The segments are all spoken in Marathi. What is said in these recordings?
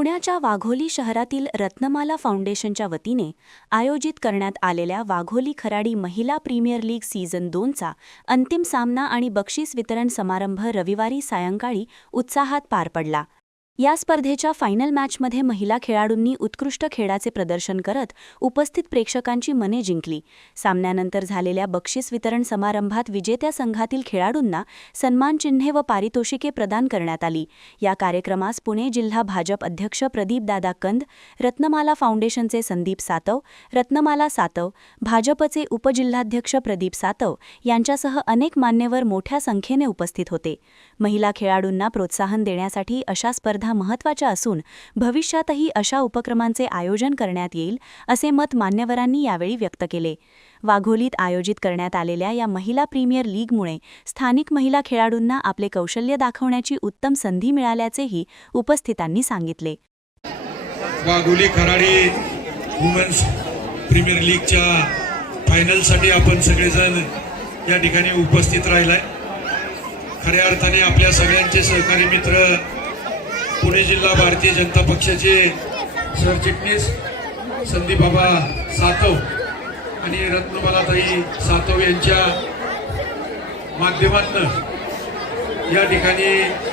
पुण्याच्या वाघोली शहरातील रत्नमाला फाउंडेशनच्या वतीने आयोजित करण्यात आलेल्या वाघोली खराडी महिला प्रीमियर लीग सीझन 2चा अंतिम सामना आणि बक्षीस वितरण समारंभ रविवारी सायंकाळी उत्साहात पार पडला। या स्पर्धेच्या फायनल मॅचमध्ये महिला खेळाडूंनी उत्कृष्ट खेळाचे प्रदर्शन करत उपस्थित प्रेक्षकांची मने जिंकली। सामन्यानंतर झालेल्या बक्षीस वितरण समारंभात विजेत्या संघातील खेळाडूंना सन्मानचिन्हे व पारितोषिके प्रदान करण्यात आली। या कार्यक्रमास पुणे जिल्हा भाजप अध्यक्ष प्रदीपदादा कंद, रत्नमाला फाउंडेशनचे संदीप सातव, रत्नमाला सातव, भाजपचे उपजिल्हाध्यक्ष प्रदीप सातव यांच्यासह अनेक मान्यवर मोठ्या संख्येने उपस्थित होते। महिला खेळाडूंना प्रोत्साहन देण्यासाठी अशा स्पर्धा महत्त्वाच्या असून भविष्यातही अशा उपक्रमांचे आयोजन करण्यात येईल असे मत मान्यवरांनी यावेळी व्यक्त केले। वाघोलीत आयोजित करण्यात आलेल्या या महिला प्रीमियर लीगमुळे स्थानिक महिला खेळाडूंना आपले कौशल्य दाखवण्याची उत्तम संधी मिळाल्याचेही उपस्थितांनी सांगितले। वाघोली खराडी वुमेन्स प्रीमियर लीगच्या फायनलसाठी आपण सगळेजण या ठिकाणी उपस्थित राहिलाय। खऱ्या अर्थाने आपल्या सगळ्यांचे सहकारी मित्र पुणे जिल्हा भारतीय जनता पक्षाचे सरचिटणीस संदीप बाबा सातव आणि रत्नमालाताई सातव यांच्या माध्यमातून या ठिकाणी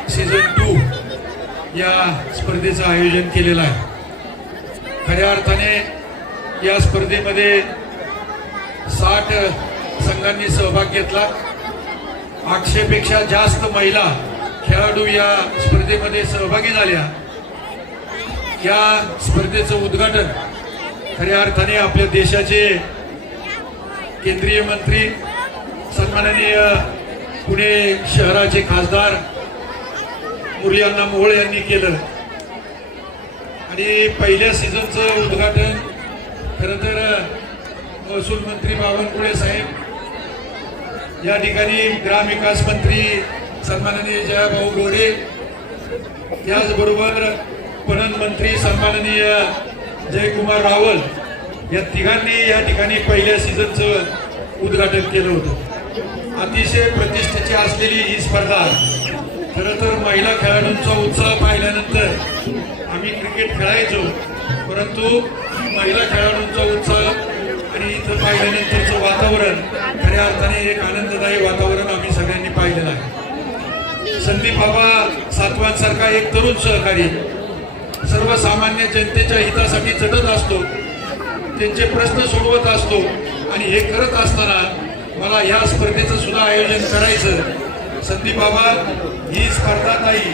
सीझन 2 या स्पर्धेचं आयोजन केलेलं आहे। खऱ्या अर्थाने या स्पर्धेमध्ये 60 संघांनी सहभाग घेतला। 800 पेक्षा जास्त महिला खेळाडू या स्पर्धेमध्ये सहभागी झाल्या। या स्पर्धेचं उद्घाटन खऱ्या अर्थाने आपल्या देशाचे केंद्रीय मंत्री सन्माननीय पुणे शहराचे खासदार मुरली अण्णा मोहोळ यांनी केलं आणि पहिल्या सीझनचं उद्घाटन खरं तर महसूल मंत्री बावनकुळे साहेब, या ठिकाणी ग्रामविकास मंत्री सन्माननीय जयाभाऊ गोरे, त्याचबरोबर पणन मंत्री सन्माननीय जयकुमार रावल या तिघांनी या ठिकाणी पहिल्या सीझनचं उद्घाटन केलं होतं। अतिशय प्रतिष्ठेची असलेली ही स्पर्धा खरं तर महिला खेळाडूंचा उत्साह पाहिल्यानंतर आम्ही क्रिकेट खेळायचो, परंतु महिला खेळाडूंचा उत्साह आणि इथं पाहिल्यानंतरचं वातावरण खऱ्या अर्थाने एक आनंददायी वातावरण आम्ही सगळ्यांनी पाहिलेलं आहे। संदीप बाबा सातवांसारखा एक तरुण सहकारी सर्वसामान्य जनतेच्या हितासाठी झटत असतो, त्यांचे प्रश्न सोडवत असतो आणि हे करत असताना मला या स्पर्धेचं सुद्धा आयोजन करायचं। संदीप बाबा ही स्पर्धा नाही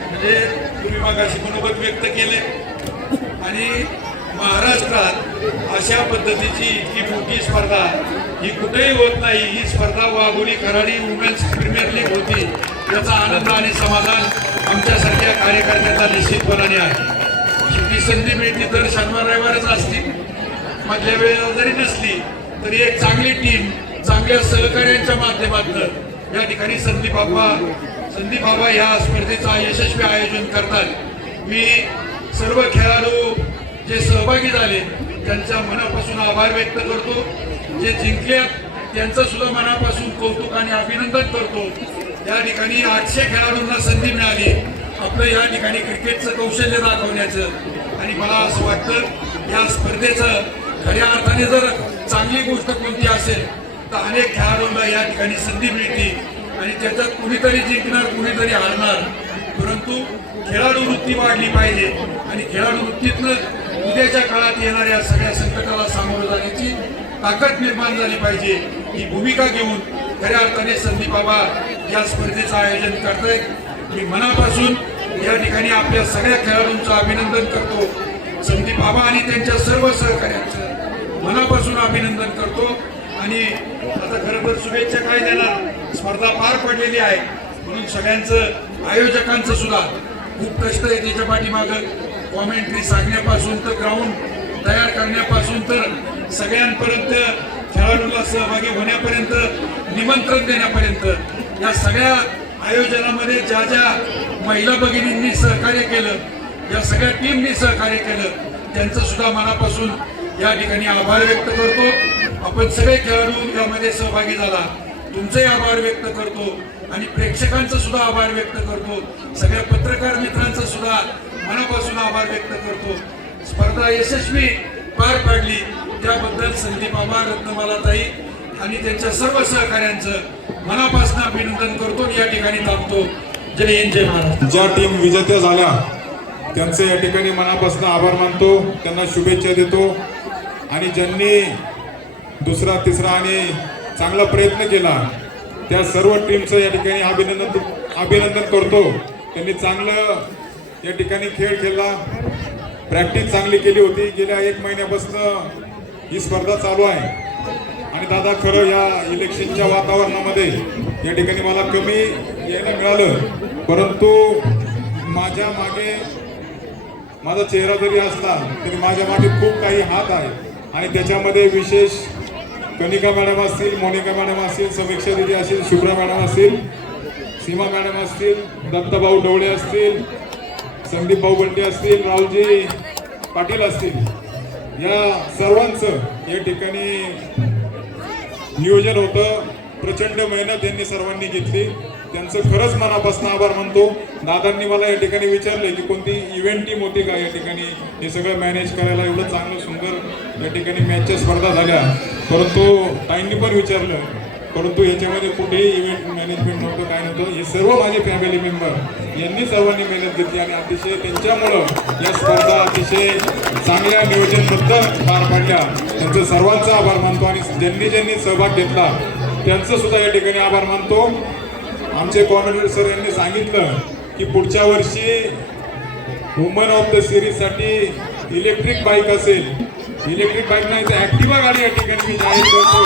म्हणजे तुम्ही मागाशी मनोगत व्यक्त केले आणि महाराष्ट्रात अशा पद्धतीची इतकी मोठी स्पर्धा ही कुठेही होत नाही। ही स्पर्धा Wagholi Kharadi women's premier league होती, याचा आनंद आणि समाधान आमच्यासारख्या कार्यकर्त्यांना निश्चितपणाने आहे। शेवटी संधी मिळते तर शनिवार रविवारच असते, मधल्या वेळेला जरी नसली तरी एक चांगली टीम चांगल्या सहकार्यांच्या माध्यमातून या ठिकाणी संदीप बाबा या स्पर्धेचं यशस्वी आयोजन करतात। मी सर्व खेळाडू जे सहभागी झाले त्यांच्या मनापासून आभार व्यक्त करतो, जे जिंकल्यात त्यांचं सुद्धा मनापासून कौतुक आणि अभिनंदन करतो। या ठिकाणी 800 खेळाडूंना संधी मिळाली आपलं या ठिकाणी क्रिकेटचं कौशल्य दाखवण्याचं आणि मला असं वाटतं या स्पर्धेचं खऱ्या अर्थाने जर चांगली गोष्ट कोणती असेल तर अनेक खेळाडूंना या ठिकाणी संधी मिळते आणि त्याच्यात कुणीतरी जिंकणार कुणीतरी हारणार, परंतु खेळाडू वृत्ती वाढली पाहिजे आणि खेळाडू वृत्तीतनं उद्याच्या काळात येणाऱ्या सगळ्या संकटाला सामोरं जाण्याची ताकद निर्माण झाली पाहिजे। ही भूमिका घेऊन खऱ्या अर्थाने संदीप बाबा या स्पर्धेचं आयोजन करतायत। मी मनापासून या ठिकाणी आपल्या सगळ्या खेळाडूंचं अभिनंदन करतो। संदीप बाबा आणि त्यांच्या सर्व सहकार्यांचं मनापासून अभिनंदन करतो आणि आता खरं तर शुभेच्छा काय देणार, स्पर्धा पार पडलेली आहे म्हणून सगळ्यांचं आयोजकांचं सुद्धा खूप कष्ट आहे त्याच्या पाठीमागं। कॉमेंट्री सांगण्यापासून तर ग्राउंड तयार करण्यापासून तर सगळ्यांपर्यंत खेळाडूंना सहभागी होण्यापर्यंत निमंत्रण देण्यापर्यंत या सगळ्या आयोजनामध्ये ज्या ज्या महिला भगिनींनी सहकार्य केलं, या सगळ्या टीमनी सहकार्य केलं त्यांचं सुद्धा मनापासून या ठिकाणी आभार व्यक्त करतो। आपण सगळे खेळाडू यामध्ये सहभागी झाला तुमचे आभार व्यक्त करतो आणि प्रेक्षकांचा सुद्धा आभार व्यक्त करतो। सगळ्या पत्रकार मित्रांचा सुद्धा मनापासून आभार व्यक्त करतो. स्पर्धा यशस्वी पार पाडली त्याबद्दल संदीप आभार, रत्नमालाताई आणि त्यांच्या सर्व सहकाऱ्यांचं मनापासून अभिनंदन करतो. या ठिकाणी थांबतो. जय हिंद, जय महाराष्ट्र. ज्या टीम विजेत्या झाल्या त्यांचे या ठिकाणी मनापासून आभार मानतो, त्यांना शुभेच्छा देतो. आणि ज्यांनी दुसरा तिसरा आणि चांगला प्रयत्न केला त्या सर्व टीमचं या ठिकाणी अभिनंदन करतो. त्यांनी चांगलं या ठिकाणी खेळ खेळला, प्रॅक्टिस चांगली केली होती. गेल्या 1 महिन्यापासून ही स्पर्धा चालू आहे. आणि दादा, खरं या इलेक्शनच्या वातावरणामध्ये या ठिकाणी मला कमी यायला मिळालं, परंतु माझ्या मागे माझा चेहरा जरी असला तरी माझ्या मागे खूप काही हात आहे. आणि त्याच्यामध्ये विशेष कनिका मॅडम असतील, मोनिका मॅडम असतील, समीक्षा दिदी असतील, शुभ्रा मॅडम असतील, सीमा मॅडम असतील, दत्तभाऊ डवळे असतील, संदीप भाऊ बंडे असतील, रावजी पाटील असतील, या सर्वांचं या ठिकाणी नियोजन होतं. प्रचंड मेहनत यांनी सर्वांनी घेतली. त्यांचं खरंच मनापासून आभार मानतो. दादांनी मला या ठिकाणी विचारले की कोणती इव्हेंट टीम होती का या ठिकाणी हे सगळं मॅनेज करायला. एवढं चांगलं सुंदर या ठिकाणी मॅचच्या स्पर्धा झाल्या, परंतु ताईंनी पण विचारलं, परंतु याच्यामध्ये कुठेही इव्हेंट मॅनेजमेंट नव्हतं, काय नव्हतं. हे सर्व माझे फॅमिली मेंबर यांनी सर्वांनी मेहनत घेतली आणि अतिशय त्यांच्यामुळं या स्पर्धा अतिशय चांगल्या नियोजनबद्ध पार पडल्या. त्यांचं सर्वांचा आभार मानतो. आणि ज्यांनी सहभाग घेतला त्यांचं सुद्धा या ठिकाणी आभार मानतो. आमचे कॉर्डिनेटर सर यांनी सांगितलं की पुढच्या वर्षी वुमन ऑफ द सिरीजसाठी इलेक्ट्रिक बाईक असेल. इलेक्ट्रिक बाईक नाही तर ॲक्टिवा गाडी या ठिकाणी मी जाहीर करतो.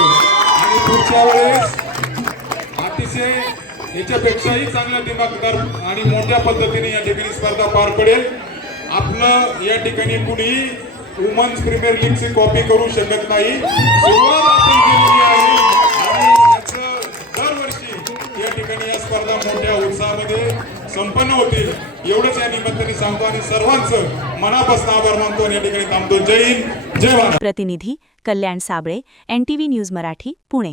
आणि पुढच्या वेळेस अतिशय याच्यापेक्षाही चांगल्या दिमागदार आणि मोठ्या पद्धतीने या ठिकाणी स्पर्धा पार पडेल. आपलं या ठिकाणी कुणी वुमन्स प्रीमियर लीगची कॉपी करू शकत नाही. सुरुवात आपण केलेली आहे आणि याचं दरवर्षी या ठिकाणी या स्पर्धा मोठ्या उत्साहामध्ये संपन्न होतील एवढंच या निमित्ताने सांगतो. आणि सर्वांचं मनापासून आभार मानतो आणि या ठिकाणी थांबतो. जय हिंद, जय महाराष्ट्र. प्रतिनिधी कल्याण साबळे, NTV न्यूज मराठी, पुणे.